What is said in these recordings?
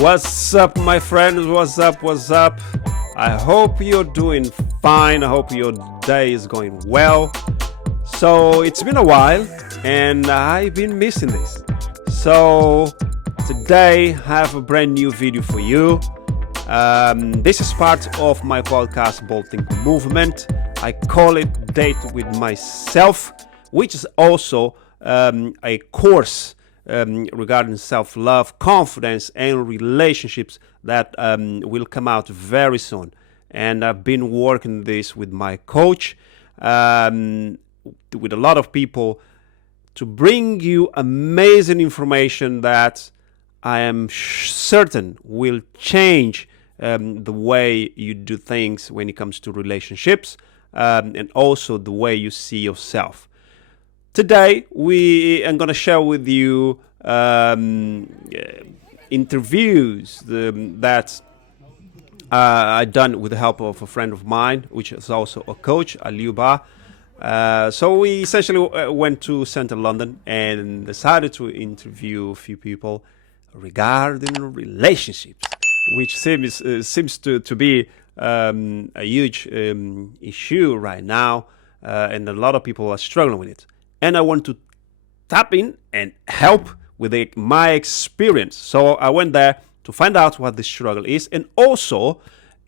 What's up, my friends? What's up? What's up? I hope you're doing fine. I hope your day is going well. So it's been a while and I've been missing this. So today I have a brand new video for you. This is part of my podcast, Bold Think Movement. I call it Date with Myself, which is also a course regarding self-love, confidence, and relationships that will come out very soon. And I've been working this with my coach, with a lot of people, to bring you amazing information that I am certain will change the way you do things when it comes to relationships, and also the way you see yourself. Today, we are going to share with you interviews that I done with the help of a friend of mine, which is also a coach, Aliuba. So we essentially went to central London and decided to interview a few people regarding relationships, which seems to be a huge issue right now, and a lot of people are struggling with it. And I want to tap in and help with my experience. So I went there to find out what the struggle is and also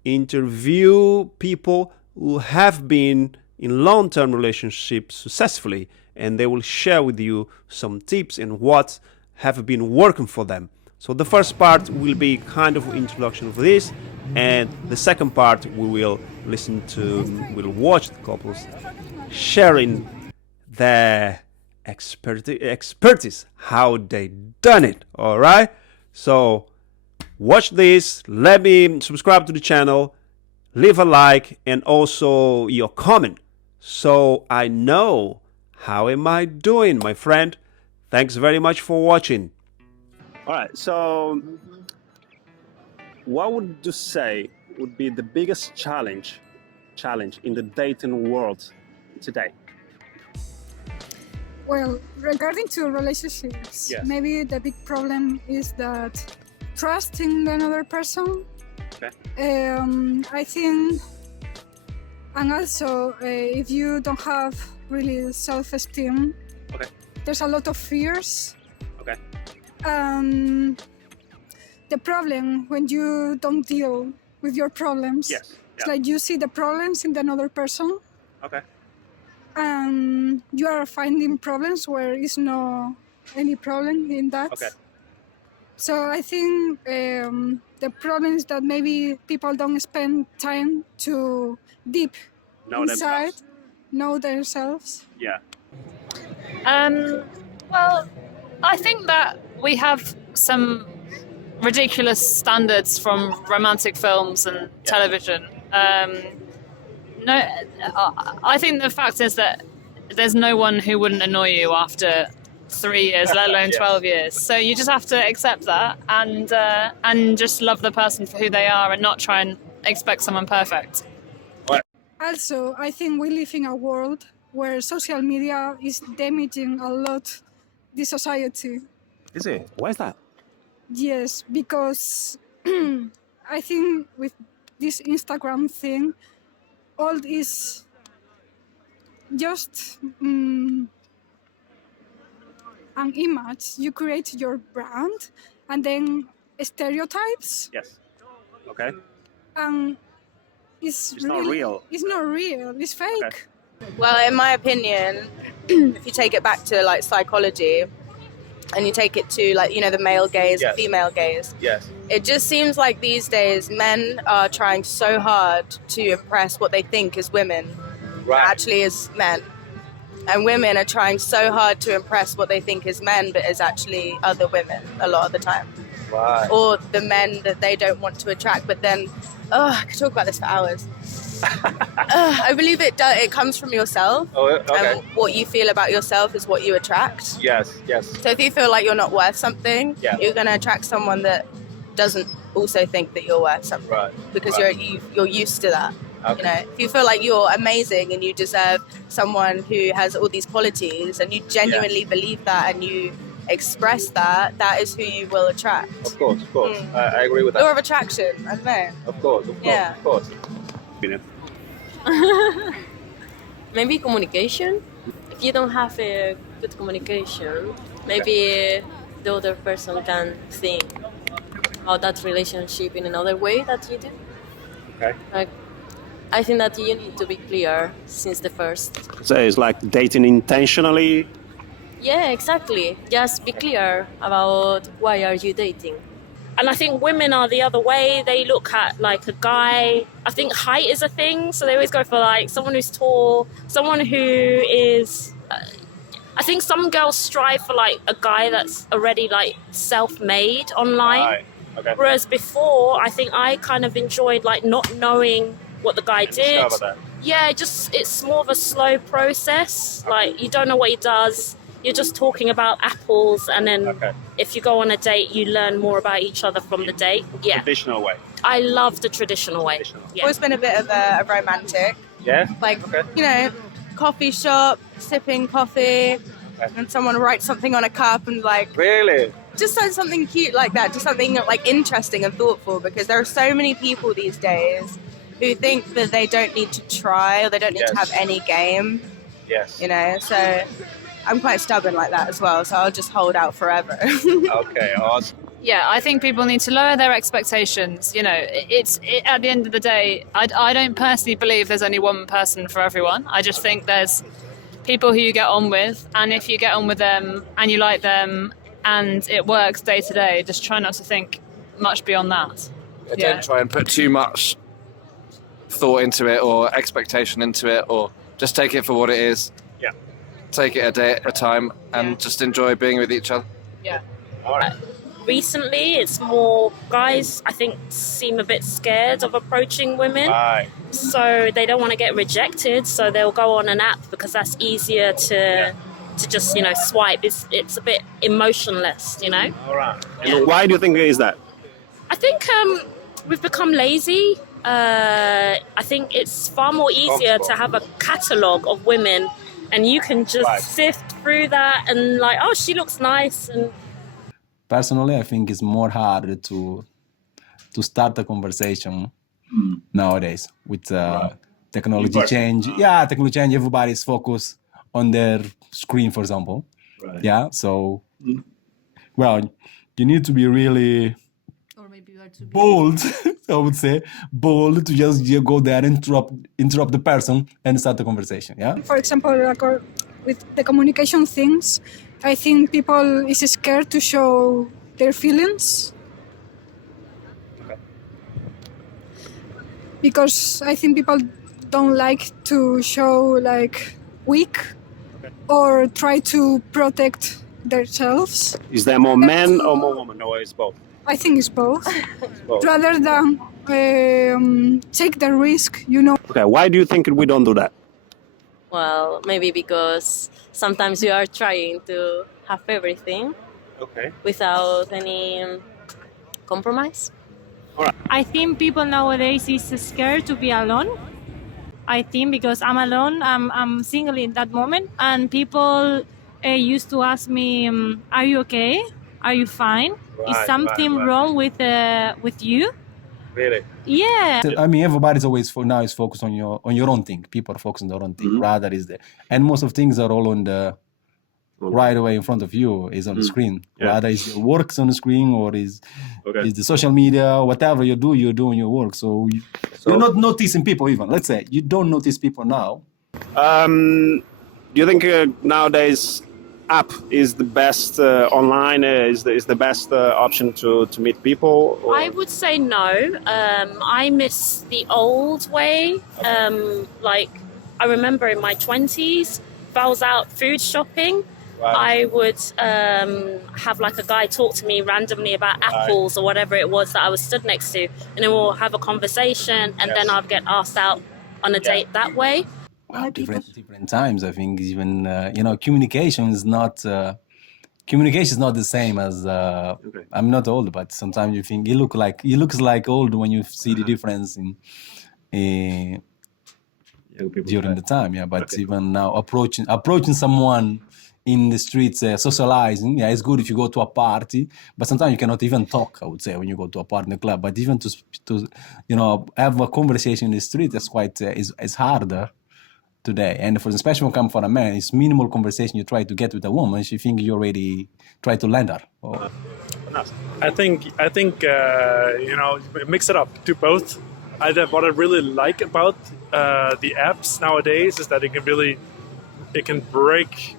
interview people who have been in long-term relationships successfully, and they will share with you some tips and what have been working for them. So the first part will be kind of introduction of this, and the second part we'll watch the couples sharing their expertise, how they done it. All right, so watch this. Let me subscribe to the channel, leave a like, and also your comment, so I know how am I doing, my friend. Thanks very much for watching. All right, so what would you say would be the biggest challenge in the dating world today? Well, regarding to relationships, Yes. maybe the big problem is that trusting another person. Okay. I think, and also if you don't have really self-esteem, Okay. there's a lot of fears. Okay. The problem when you don't deal with your problems, Yes. it's Yeah. like you see the problems in another person, Okay. and you are finding problems where is no any problem in that. Okay. So I think the problem is that maybe people don't spend time to deep Know inside, themselves. know themselves. Yeah. Well, I think that we have some ridiculous standards from romantic films and television. I think the fact is that there's no one who wouldn't annoy you after 3 years, let alone 12 years. So you just have to accept that and just love the person for who they are and not try and expect someone perfect. Also, I think we live in a world where social media is damaging a lot the society. Is it? Why is that? Yes, because I think with this Instagram thing, all is just an image. You create your brand and then stereotypes, Yes. Okay. and it's not really, real. It's not real. It's fake. Okay. Well, in my opinion, if you take it back to like psychology and you take it to like, you know, the male gaze, Yes. the female gaze, Yes. it just seems like these days men are trying so hard to impress what they think is women, actually is men. And women are trying so hard to impress what they think is men, but is actually other women a lot of the time. Right. Or the men that they don't want to attract, but then, I could talk about this for hours. I believe it comes from yourself. Oh, okay. And what you feel about yourself is what you attract. Yes. Yes. So if you feel like you're not worth something, Yeah. you're going to attract someone that doesn't also think that you're worth something. Right. Because Right. you're used to that. Okay. You know, if you feel like you're amazing and you deserve someone who has all these qualities and you genuinely believe that and you express that, that is who you will attract. Of course. I agree with Law of attraction, I don't know. Of course. Yeah. Of course. Maybe communication. If you don't have a good communication, maybe the other person can think about that relationship in another way that you do. Okay. Like, I think that you need to be clear since the first. So it's like dating intentionally. Yeah, exactly. Just be clear about why are you dating. And I think women are the other way. They look at like a guy. I think height is a thing, so they always go for like someone who's tall, someone who is. I think some girls strive for like a guy that's already like self-made online. Right. Okay. Whereas before, I think I kind of enjoyed like not knowing what the guy did. Discover that. Yeah, just it's more of a slow process. Like you don't know what he does. You're just talking about apples, and then if you go on a date, you learn more about each other from the date. Yeah, Traditional way. I love the traditional way. Yeah. Always been a bit of a romantic. Yeah. Like, you know, coffee shop, sipping coffee, and someone writes something on a cup and like, Really? just something cute like that, just something like interesting and thoughtful, because there are so many people these days who think that they don't need to try or they don't need to have any game, Yes. you know, so I'm quite stubborn like that as well, so I'll just hold out forever. Okay. Awesome. Yeah, I think people need to lower their expectations. You know, at the end of the day, I don't personally believe there's only one person for everyone. I just think there's people who you get on with, and if you get on with them and you like them and it works day to day, just try not to think much beyond that. Don't try and put too much thought into it or expectation into it, or just take it for what it is. Yeah. Take it a day at a time and just enjoy being with each other. Yeah. All right. Recently, it's more guys, I think, seem a bit scared of approaching women. Right. So they don't want to get rejected, so they'll go on an app because that's easier to just, you know, swipe. It's a bit emotionless, you know? All right. Yeah. And why do you think is that? I think we've become lazy. I think it's far more easier to have a catalogue of women, and you can just sift through that and like, oh, she looks nice. And personally, I think it's more hard to start a conversation nowadays with technology change. Yeah, technology change. Everybody's focused on their screen, for example. Right. Yeah, so well, you need to be really bold. I would say bold to just go there and interrupt the person and start the conversation. Yeah. For example, like, with the communication things, I think people is scared to show their feelings. Okay. Because I think people don't like to show like weak or try to protect themselves. Is there more men or more women? No, it's both. I think it's both. both. Rather than take the risk, you know. Okay. Why do you think we don't do that? Well, maybe because sometimes we are trying to have everything Okay. without any compromise. I think people nowadays is scared to be alone. I think because I'm alone, I'm single in that moment, and people used to ask me, "Are you okay? Are you fine? Is something wrong with you?" Really? Yeah. I mean, everybody's always now is focused on your own thing. People are focused on their own thing. Rather is there, and most of things are all on the right away in front of you is on the screen. Yeah. Rather is your works on the screen or is the social media, whatever you're doing your work. So you're not noticing people even. Let's say you don't notice people now. Do you think nowadays app is the best online is the best option to meet people? Or? I would say no. I miss the old way. Like I remember in my 20s, if I was out food shopping, I would have like a guy talk to me randomly about apples or whatever it was that I was stood next to, and then we'll have a conversation, and then I'll get asked out on a date that way. Well, different times. I think even communication is not the same as. I'm not old, but sometimes you think he looks like old when you see the difference in during the time. Yeah, but even now approaching someone in the streets socializing. Yeah, it's good if you go to a party, but sometimes you cannot even talk, I would say, when you go to a party in the club. But even to have a conversation in the street is quite is harder today. And especially when it comes for a man, it's minimal conversation you try to get with a woman. She think you already try to land her. I think mix it up, do both. What I really like about the apps nowadays is that it can break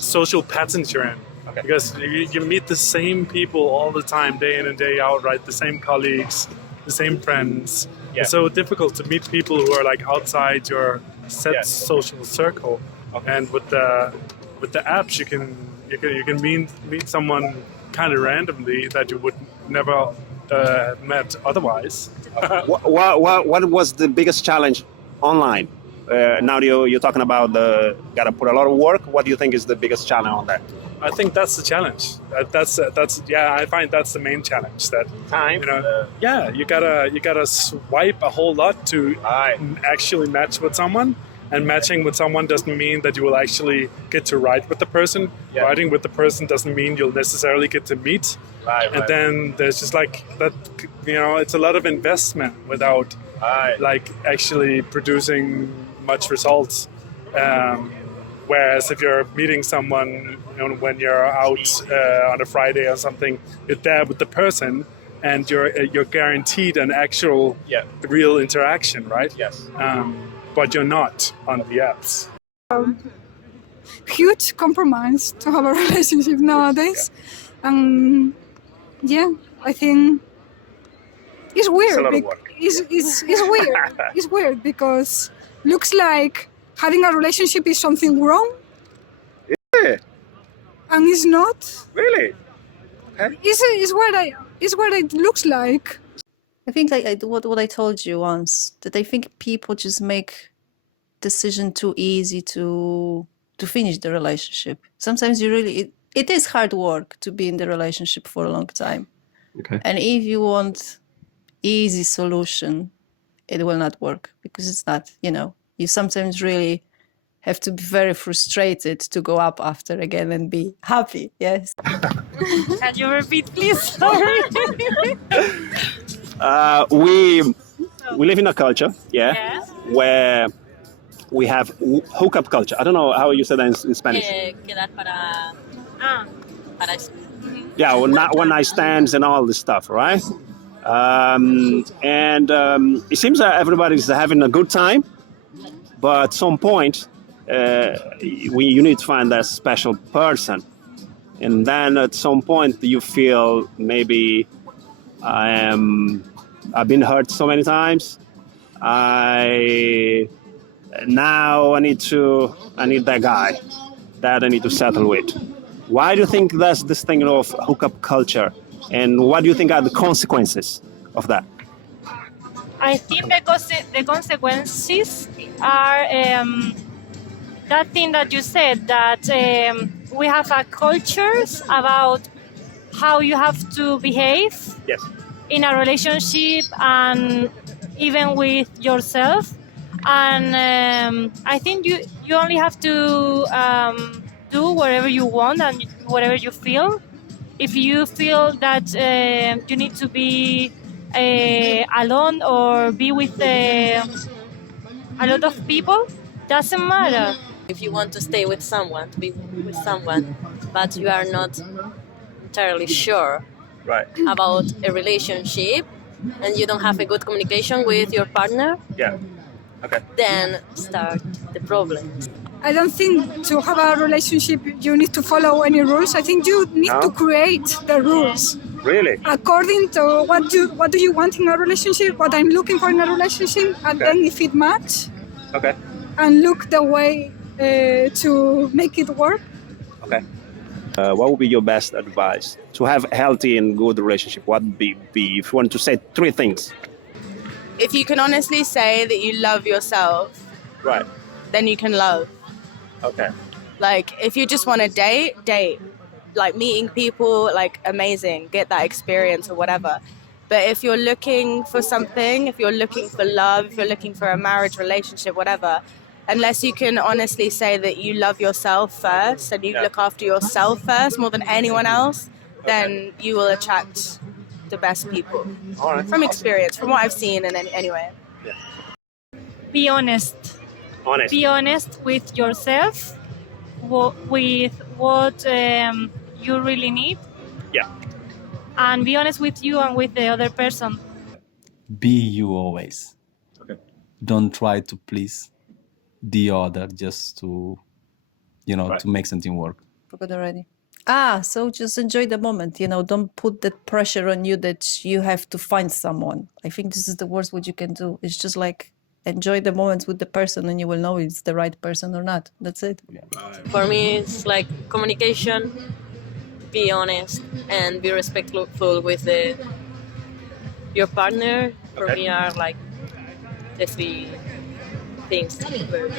social patterns you're in. Okay. Because you meet the same people all the time, day in and day out, right? The same colleagues, the same friends. Yeah. It's so difficult to meet people who are like outside your set social circle. Okay. And with the apps, you can meet someone kind of randomly that you would never have met otherwise. What was the biggest challenge online? Now you're talking about gotta put a lot of work. What do you think is the biggest challenge on that? I think that's the challenge. I find that's the main challenge. That time. You gotta swipe a whole lot to actually match with someone. And matching with someone doesn't mean that you will actually get to write with the person. Yeah. Writing with the person doesn't mean you'll necessarily get to meet. And then there's just like that. It's a lot of investment without like actually producing much results. Whereas if you're meeting someone, when you're out on a Friday or something, you're there with the person, and you're guaranteed an actual real interaction, right? Yes. But you're not on the apps. Huge compromise to have a relationship nowadays. I think it's weird. It's a lot of work. It's weird. It's weird because looks like having a relationship is something wrong. Yeah. And it's not. Really? Okay. It's what it looks like. I think what I told you once, that I think people just make decision too easy to finish the relationship. Sometimes it is hard work to be in the relationship for a long time. Okay. And if you want easy solution, it will not work, because it's not, you sometimes really have to be very frustrated to go up after again and be happy. Yes. Can you repeat, please? Sorry. We live in a culture, where we have hookup culture. I don't know how you say that in Spanish. Quedar para eso. Yeah, one night stands and all this stuff, right? It seems that everybody's having a good time, but at some point, you need to find that special person, and then at some point you feel maybe I've been hurt so many times. I need that guy that I need to settle with. Why do you think that's this thing of hookup culture, and what do you think are the consequences of that? I think the consequences are that thing that you said, that we have a cultures about how you have to behave in a relationship and even with yourself. And I think you only have to do whatever you want and whatever you feel. If you feel that you need to be alone or be with a lot of people, doesn't matter. If you want to stay with someone, to be with someone, but you are not entirely sure about a relationship, and you don't have a good communication with your partner, then start the problem. I don't think to have a relationship you need to follow any rules. I think you need to create the rules. Really? According to what do you want in a relationship, what I'm looking for in a relationship, and then if it matches, and look the way to make it work. Okay. What would be your best advice to have a healthy and good relationship? What would be if you want to say 3 things? If you can honestly say that you love yourself, then you can love. Okay. Like, if you just want to date. Like, meeting people, like, amazing. Get that experience or whatever. But if you're looking for something, if you're looking for love, if you're looking for a marriage, relationship, whatever, unless you can honestly say that you love yourself first and you look after yourself first more than anyone else, then you will attract the best people. All right. From experience, from what I've seen, and anyway. Be honest. Honest. Be honest with yourself, with what you really need. Yeah. And be honest with you and with the other person. Be you always. Okay. Don't try to please the other just to, Right. to make something work. Forgot already. So just enjoy the moment. Don't put that pressure on you that you have to find someone. I think this is the worst what you can do. It's just like enjoy the moments with the person, and you will know if it's the right person or not. That's it. For me, it's like communication, be honest, and be respectful with your partner. For me, are like the three things.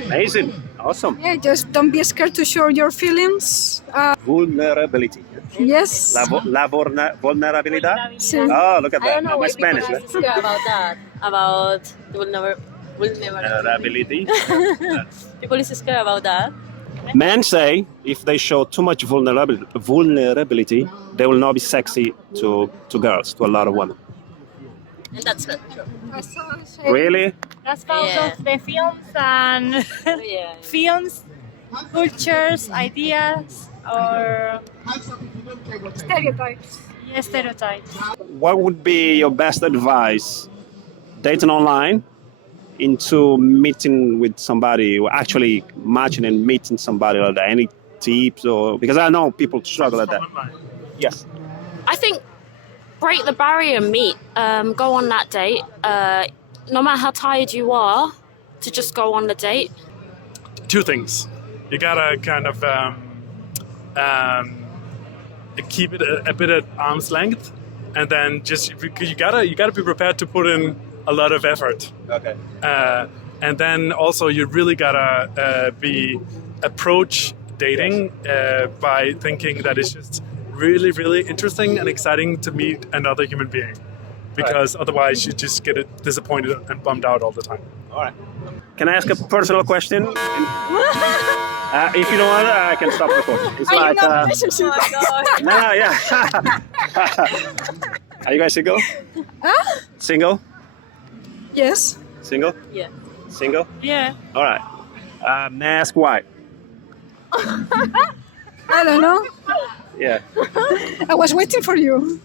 Amazing. Awesome. Yeah, just don't be scared to show your feelings. Vulnerability. Yes. Vulnerabilidad. Sí. Oh, look at I that. don't know My why Spanish. people are scared about that. About vulnerability. Vulnerability. People is scared about that. Men say if they show too much vulnerability, they will not be sexy to girls, to a lot of women. And that's not true. Really? That's part of the films and Yeah. films, cultures, ideas, or Stereotypes. stereotypes. What would be your best advice dating online into meeting with somebody, or actually matching and meeting somebody like that? Any tips? Or because I know people struggle at that. Yes. I think break the barrier and meet. Go on that date. No matter how tired you are, to just go on the date. Two things. You gotta kind of keep it a bit at arm's length, and then just you gotta be prepared to put in a lot of effort. Okay. And then also you really gotta approach dating by thinking that it's just really, really interesting and exciting to meet another human being, because otherwise you just get disappointed and bummed out all the time. All right. Can I ask a personal question? If you don't want to, I can stop recording. It's like, no, yeah. Are you guys single? Single? Yes. Single? Yeah. Single? Yeah. All right. May I ask why? I don't know. Yeah. I was waiting for you.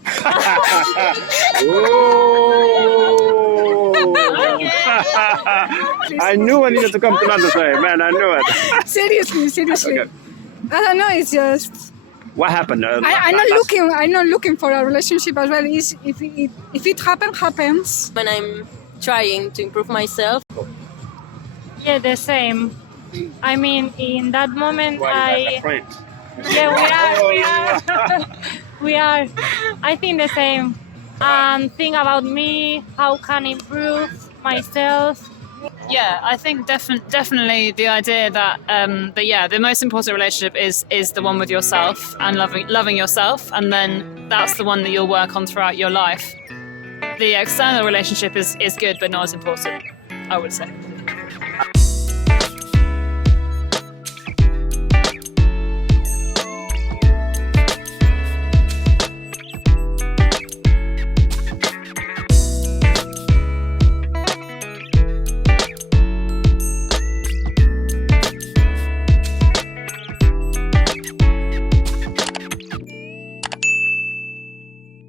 I knew I needed to come to London today, man. I knew it. Seriously. Okay. I don't know. It's just What happened? I'm not looking for a relationship as well. If it happens. When I'm trying to improve myself. Yeah, the same. I mean, in that moment, friends. Yeah, we are. I think the same. Think about me, how can I improve myself. Yeah, I think definitely the idea that the most important relationship is the one with yourself and loving yourself, and then that's the one that you'll work on throughout your life. The external relationship is good, but not as important, I would say.